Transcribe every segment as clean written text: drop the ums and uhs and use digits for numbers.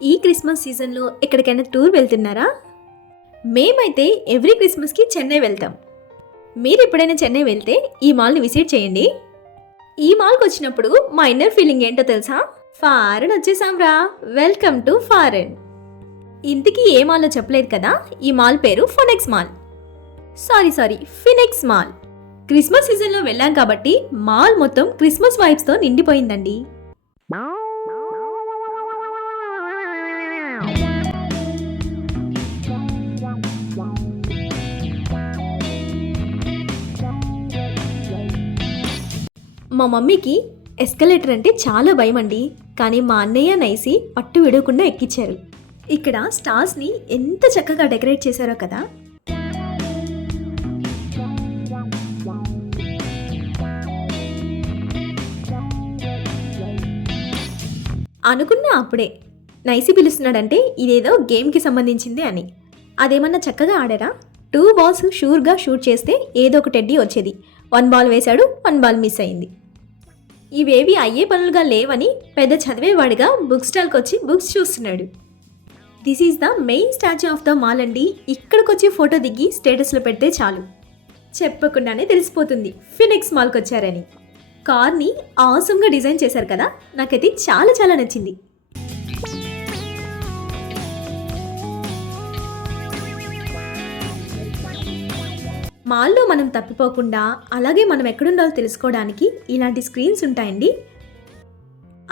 ఈ క్రిస్మస్ సీజన్లో ఎక్కడికైనా టూర్ వెళ్తున్నారా? మేమైతే ఎవ్రీ క్రిస్మస్కి చెన్నై వెళ్తాం. మీరు ఎప్పుడైనా చెన్నై వెళ్తే ఈ మాల్ని విజిట్ చేయండి. ఈ మాల్కి వచ్చినప్పుడు మా ఇన్నర్ ఫీలింగ్ ఏంటో తెలుసా? ఫారెన్ వచ్చేసాం రా, వెల్కమ్ టు ఫారెన్. ఇంతకీ ఏ మాల్లో చెప్పలేదు కదా. ఈ మాల్ పేరు Phoenix mall. Sorry Phoenix mall. Christmas సీజన్లో వెళ్ళాం కాబట్టి మాల్ మొత్తం క్రిస్మస్ వైబ్స్తో నిండిపోయిందండి. మా మమ్మీకి ఎస్కలేటర్ అంటే చాలా భయం అండి. కానీ మా అన్నయ్య నైసి పట్టు విడవకుండా ఎక్కించారు. ఇక్కడ స్టార్స్ని ఎంత చక్కగా డెకరేట్ చేశారో కదా. అనుకున్నా అప్పుడే నైసి పిలుస్తున్నాడంటే ఇదేదో గేమ్కి సంబంధించింది అని. అదేమన్నా చక్కగా ఆడారా? 2 balls షూర్గా షూట్ చేస్తే ఏదో ఒక టెడ్డీ వచ్చేది. 1 ball వేశాడు, 1 ball మిస్ అయింది. ఇవేవి అయ్యే పనులుగా లేవని పెద్ద చదివేవాడిగా బుక్ స్టాల్కి వచ్చి బుక్స్ చూస్తున్నాడు. This is the main statue of the mall అండి. ఇక్కడికి వచ్చి ఫోటో దిగి స్టేటస్లో పెడితే చాలు, చెప్పకుండానే తెలిసిపోతుంది ఫినిక్స్ మాల్కి వచ్చారని. కార్ని ఆసమ్గా డిజైన్ చేశారు కదా, నాకైతే చాలా నచ్చింది. మాల్లో మనం తప్పిపోకుండా అలాగే మనం ఎక్కడుండాలో తెలుసుకోవడానికి ఇలాంటి స్క్రీన్స్ ఉంటాయండి.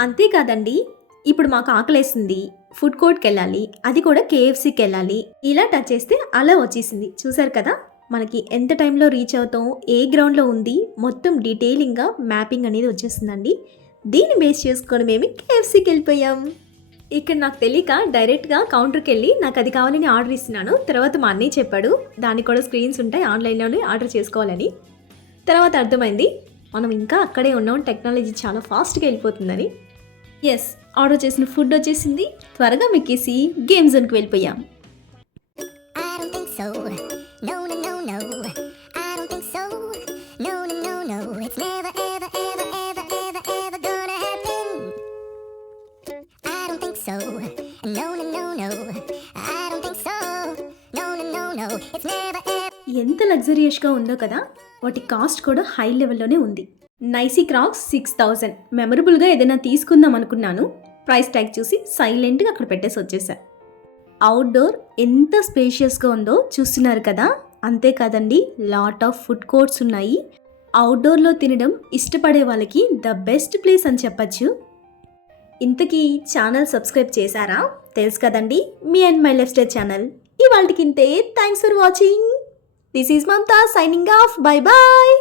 అంతేకాదండి, ఇప్పుడు మాకు ఆకలేస్తుంది, ఫుడ్ కోర్ట్కి వెళ్ళాలి, అది కూడా KFCకి వెళ్ళాలి. ఇలా టచ్ చేస్తే అలా వచ్చేసింది. చూసారు కదా, మనకి ఎంత టైంలో రీచ్ అవుతాం, ఏ గ్రౌండ్లో ఉంది, మొత్తం డీటెయిలింగ్గా మ్యాపింగ్ అనేది వచ్చేస్తుందండి. దీన్ని బేస్ చేసుకొని మేము KFCకి వెళ్ళిపోయాం. ఇక్కడ నాకు తెలియక డైరెక్ట్గా కౌంటర్కి వెళ్ళి నాకు అది కావాలని ఆర్డర్ ఇస్తున్నాను. తర్వాత మా అన్నయ్య చెప్పాడు దానికి కూడా స్క్రీన్స్ ఉంటాయి, ఆన్లైన్లోనే ఆర్డర్ చేసుకోవాలని. తర్వాత అర్థమైంది మనం ఇంకా అక్కడే ఉన్నాం, టెక్నాలజీ చాలా ఫాస్ట్గా వెళ్ళిపోతుందని. ఎస్, ఆర్డర్ చేసిన ఫుడ్ వచ్చేసింది. త్వరగా మెక్కేసి గేమ్ జోన్కి వెళ్ళిపోయాం. ఎంత లగ్జరియస్గా ఉందో కదా. వాటి కాస్ట్ కూడా హై లెవెల్లోనే ఉంది. నైసీ క్రాక్స్ 6000. మెమరబుల్గా ఏదైనా తీసుకుందాం అనుకున్నాను, ప్రైస్ ట్యాగ్ చూసి సైలెంట్గా అక్కడ పెట్టేసి వచ్చేసా. అవుట్డోర్ ఎంత స్పేషియస్గా ఉందో చూస్తున్నారు కదా. అంతేకాదండి, లాట్ ఆఫ్ ఫుడ్ కోర్ట్స్ ఉన్నాయి. అవుట్డోర్లో తినడం ఇష్టపడే వాళ్ళకి ద బెస్ట్ ప్లేస్ అని చెప్పచ్చు. ఇంతకీ ఛానల్ సబ్స్క్రైబ్ చేశారా? తెలుసు కదండి, me and my lifestyle channel. ఇవాళకి ఇంతే. Thanks for watching. This is Mamata signing off. Bye bye.